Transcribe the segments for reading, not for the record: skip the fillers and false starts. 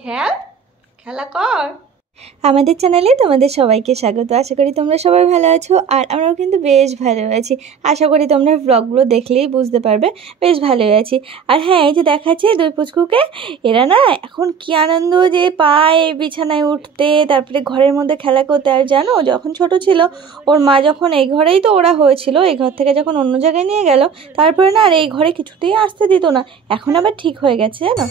খেল খেলা কর। আমাদের চ্যানেলে তোমাদের সবাইকে স্বাগত। আশা করি তোমরা সবাই ভালো আছো, আর আমরাও কিন্তু বেশ ভালো আছি। আশা করি তোমরা ব্লগগুলো দেখলেই বুঝতে পারবে বেশ ভালোই আছি। আর হ্যাঁ, এই যে দেখাচ্ছে দুই পুচকুকে, এরা না এখন কি আনন্দ যে পায় বিছানায় উঠতে, তারপরে ঘরের মধ্যে খেলা করতে। আর জানো, যখন ছোট ছিল ওর মা যখন এই ঘরেই তো ওরা হয়েছিল, এই ঘর থেকে যখন অন্য জায়গায় নিয়ে গেল, তারপরে না আর এই ঘরে কিছুতেই আসতে দিত না। এখন আবার ঠিক হয়ে গেছে জানো।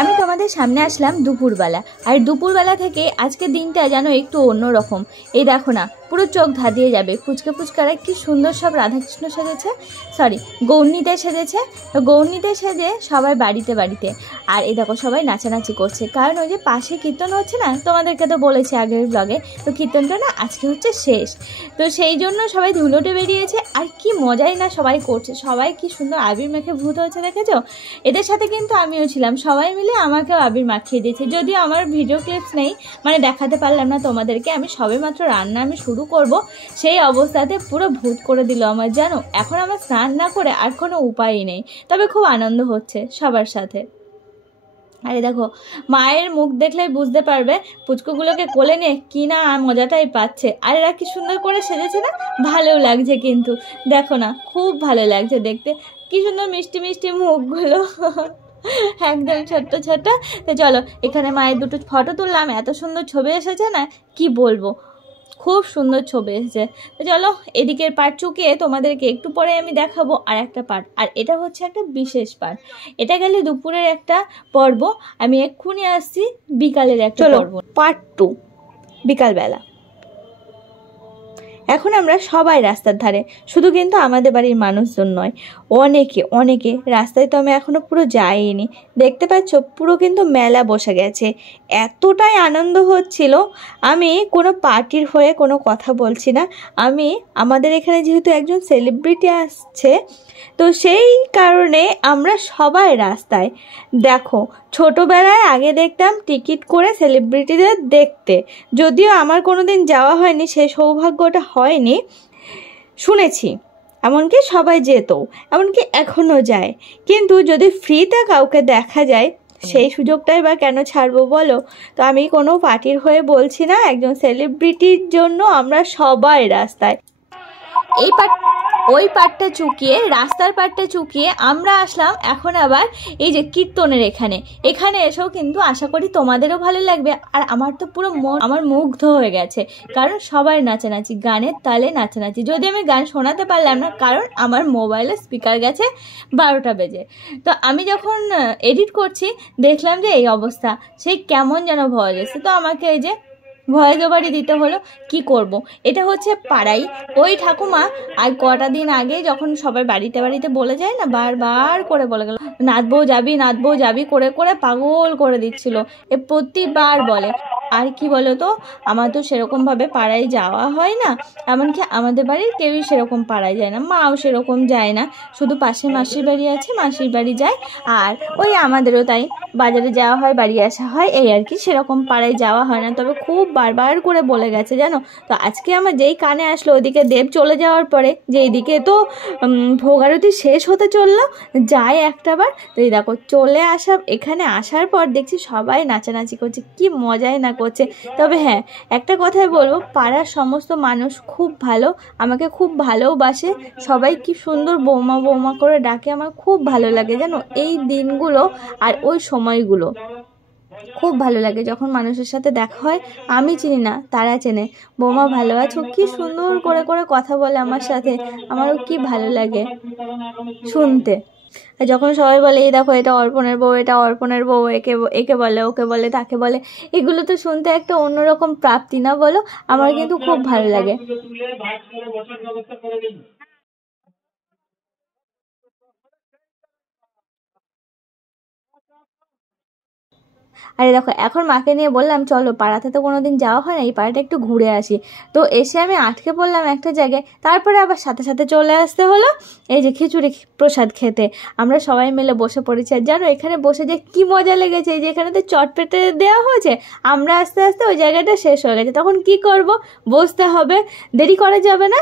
আমি তোমাদের সামনে আসলাম দুপুরবেলা, আর দুপুরবেলা থেকে আজকের দিনটা যেন একটু অন্যরকম। এই দেখো না, পুরো চোখ ধাঁধিয়ে যাবে। ফুচকা ফুচকারা কি সুন্দর সব রাধাকৃষ্ণ সেজেছে, সরি গৌরনীতে সেজেছে। তো গৌরনীতে সেজে সবাই বাড়িতে বাড়িতে, আর এই দেখো সবাই নাচানাচি করছে। কারণ ওই যে পাশে কীর্তন হচ্ছে না, তোমাদেরকে তো বলেছি আগের ব্লগে, তো কীর্তনটা না আজকে হচ্ছে শেষ। তো সেই জন্য সবাই ধুলোটে বেরিয়েছে, আর কি মজাই না সবাই করছে। সবাই কি সুন্দর আবির মেখে ভূত হচ্ছে দেখেছো। এদের সাথে কিন্তু আমিও ছিলাম, সবাই মিলে আমাকেও আবির মাখিয়ে দিয়েছে। যদিও আমার ভিডিও ক্লিপস নেই, মানে দেখাতে পারলাম না তোমাদেরকে। আমি সবে মাত্র রান্না আমি শুরু করব, সেই অবস্থাতে পুরো ভূত করে দিল আমার, জানো। এখন আমার স্নান না করে আর কোনো উপায়ই নেই, তবে খুব আনন্দ হচ্ছে সবার সাথে। আরে দেখো, মায়ের মুখ দেখলেই বুঝতে পারবে পুচকুগুলোকে কোলে নিয়ে কি না মজাটাই পাচ্ছে। আর এরা কি সুন্দর করে সেজেছে না, ভালোও লাগছে কিন্তু। দেখো না, খুব ভালো লাগছে দেখতে, কি সুন্দর মিষ্টি মিষ্টি মুখগুলো একদম ছোট্ট ছোট্ট। তো চলো, এখানে মায়ের দুটো ফটো তুললাম, এত সুন্দর ছবি এসেছে না, কি বলবো, খুব সুন্দর ছবি এসেছে। তো চলো, এদিকের পার্ট চুকিয়ে তোমাদেরকে একটু পরে আমি দেখাবো আর একটা পার্ট। আর এটা হচ্ছে একটা বিশেষ পার্ট, এটা গেলে দুপুরের একটা পর্ব, আমি এক্ষুনি আসছি বিকালের একটা পর্ব, পার্ট 2 বিকালবেলা। এখন আমরা সবাই রাস্তার ধারে, শুধু কিন্তু আমাদের বাড়ির মানুষজন নয়, অনেকে অনেকে রাস্তায় তো আমি এখনো পুরো যাইনি। দেখতে পাচ্ছ পুরো কিন্তু মেলা বসে গেছে, এতটাই আনন্দ হচ্ছিল। আমি কোনো পার্টির হয়ে কোনো কথা বলছি না, আমি আমাদের এখানে যেহেতু একজন সেলিব্রিটি আসছে, তো সেই কারণে আমরা সবাই রাস্তায়। দেখো, ছোটোবেলায় আগে দেখতাম টিকিট করে সেলিব্রিটিদের দেখতে, যদিও আমার কোনো দিন যাওয়া হয়নি, সেই সৌভাগ্যটা হয়নি, শুনেছি এমনকি সবাই যেত, এমনকি এখনও যায়। কিন্তু যদি ফ্রিতে কাউকে দেখা যায়, সেই সুযোগটাই বা কেন ছাড়বো বলো। তো আমি কোনো পার্টির হয়ে বলছি না, একজন সেলিব্রিটির জন্য আমরা সবাই রাস্তায়। এই ওই পাটটা চুকিয়ে, রাস্তার পাটটা চুকিয়ে আমরা আসলাম এখন আবার এই যে কীর্তনের এখানে এসেও কিন্তু আশা করি তোমাদেরও ভালো লাগবে। আর আমার তো পুরো মন আমার মুগ্ধ হয়ে গেছে, কারণ সবাই নাচানাচি, গানের তালে নাচানাচি। যদি আমি গান শোনাতে পারলাম না, কারণ আমার মোবাইলের স্পিকার গেছে 12টা বেজে। তো আমি যখন এডিট করছি দেখলাম যে এই অবস্থা, সেই কেমন যেন ভয় এসেছে। তো আমাকে এই যে ভয়েস ওভারই দিতে হলো, কি করব। এটা হচ্ছে পাড়াই, ওই ঠাকুমা আর কটা দিন আগে যখন সবাই বাড়িতে বাড়িতে বলে যায় না, বারবার করে বলে গেল নাচবো যাবি করে করে পাগল করে দিচ্ছিল, এ প্রতিবার বলে। আর কি বলো তো, আমার তো সেরকমভাবে পাড়ায় যাওয়া হয় না, এমনকি আমাদের বাড়ির কেউই সেরকম পাড়ায় যায় না, মাও সেরকম যায় না, শুধু পাশে মাসির বাড়ি আছে, মাসির বাড়ি যায়। আর ওই আমাদেরও তাই, বাজারে যাওয়া হয়, বাড়ি আসা হয়, এই আর কি, সেরকম পাড়ায় যাওয়া হয় না। তবে খুব বারবার করে বলে গেছে জানো। তো আজকে আমার যেই কানে আসলো, ওদিকে দেব চলে যাওয়ার পরে যে এইদিকে তো ভোগ আরতি শেষ হতে চললো, যাই একটাবার। তো এই দেখো চলে এখানে আসার পর দেখছি সবাই নাচানাচি করছে, কি মজাই না করছে। তবে হ্যাঁ, একটা কথাই বলবো, পাড়ার সমস্ত মানুষ খুব ভালো, আমাকে খুব ভালোবাসে, সবাই কি সুন্দর বৌমা বৌমা করে ডাকে, আমার খুব ভালো লাগে জানো এই দিনগুলো। আর ওই সময়গুলো খুব ভালো লাগে যখন মানুষের সাথে দেখা হয়, আমি চিনি না তারা চেনে, বৌমা ভালো আছো, কি সুন্দর করে করে কথা বলে আমার সাথে, আমারও কি ভালো লাগে শুনতে। আর যখন সবাই বলে এই দেখো এটা অর্পণের বউ, এটা অর্পণের বউ, একে বলে ওকে বলে তাকে বলে, এগুলো তো শুনতে একটা অন্যরকম প্রাপ্তি না বলো, আমার কিন্তু খুব ভালো লাগে। আরে দেখো এখন মাকে নিয়ে বললাম চলো, পাড়াতে তো কোনোদিন যাওয়া হয় না, এই পাড়াটা একটু ঘুরে আসি। তো এসে আমি আটকে পড়লাম একটা জায়গায়, তারপরে আবার সাথে সাথে চলে আসতে হলো এই যে খিচুড়ি প্রসাদ খেতে। আমরা সবাই মিলে বসে পড়েছি, আর জানো এখানে বসে যে কি মজা লেগেছে, এই যে এখানে তো চটপেটে দেওয়া হয়েছে, আমরা আস্তে আস্তে ওই জায়গাটা শেষ হয়ে গেছে, তখন কি করব, বসতে হবে, দেরি করা যাবে না।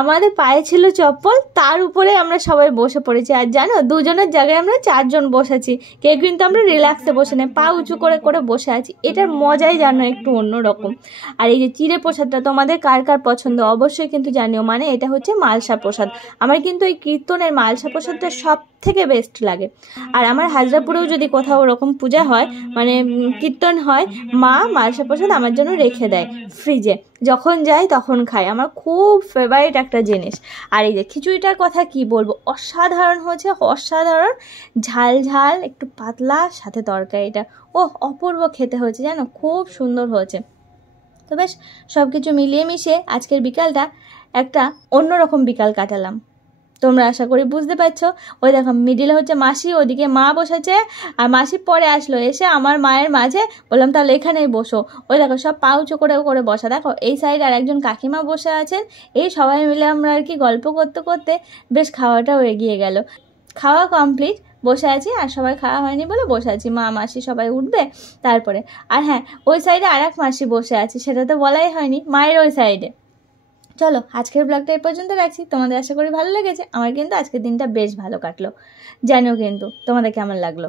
আমাদের পায়ে ছিল চপ্পল, তার উপরে আমরা সবাই বসে পড়েছি। আর জানো দুজনের জায়গায় আমরা 4 জন বসেছি, কেউ কিন্তু আমরা রিল্যাক্সে বসে নেই, পা উঁচু করে করে বসে আছি। এটার মজাই জানো একটু অন্যরকম। আর এই যে চিড়ে প্রসাদটা তোমাদের কার কার পছন্দ অবশ্যই কিন্তু জানিও, মানে এটা হচ্ছে মালসা প্রসাদ। আমার কিন্তু এই কীর্তনের মালসা প্রসাদটা সব থেকে বেস্ট লাগে। আর আমার হাজরাপুরেও যদি কোথাও ওরকম পূজা হয়, মানে কীর্তন হয়, মা মালসা প্রসাদ আমার জন্য রেখে দেয় ফ্রিজে, যখন যাই তখন খাই, আমার খুব ফেভারিট একটা জিনিস। আর এই যে খিচুড়িটার কথা কি বলবো, অসাধারণ হয়েছে, অসাধারণ, ঝাল ঝাল একটু পাতলা, সাথে তরকারিটা অপূর্ব খেতে হয়েছে জানো, খুব সুন্দর হয়েছে। তো বেশ সব কিছু মিলিয়ে মিশিয়ে আজকের বিকালটা একটা অন্যরকম বিকাল কাটালাম। তোমরা আশা করি বুঝতে পারছো। ওই দেখো মিডিলে হচ্ছে মাসি, ওদিকে মা বসেছে, আর মাসি পরে আসলো, এসে আমার মায়ের মাঝে, বললাম তাহলে এখানেই বসো। ওই দেখো সব পা উঁচু করে করে বসা, দেখো এই সাইডে আর একজন কাকিমা বসে আছেন। এই সবাই মিলে আমরা আর কি গল্প করতে করতে বেশ খাওয়াটাও এগিয়ে গেল। খাওয়া কমপ্লিট, বসে আছি, আর সবাই খাওয়া হয়নি বলে বসে আছি, মা মাসি সবাই উঠবে তারপরে। আর হ্যাঁ, ওই সাইডে আর এক মাসি বসে আছে, সেটা তো বলাই হয়নি, মায়ের ওই সাইডে। চলো আজকের ব্লগটা এই পর্যন্ত রাখছি, তোমাদের আশা করি ভালো লেগেছে। আমার কিন্তু আজকের দিনটা বেশ ভালো কাটলো, জানিও কিন্তু তোমাদের কেমন লাগলো।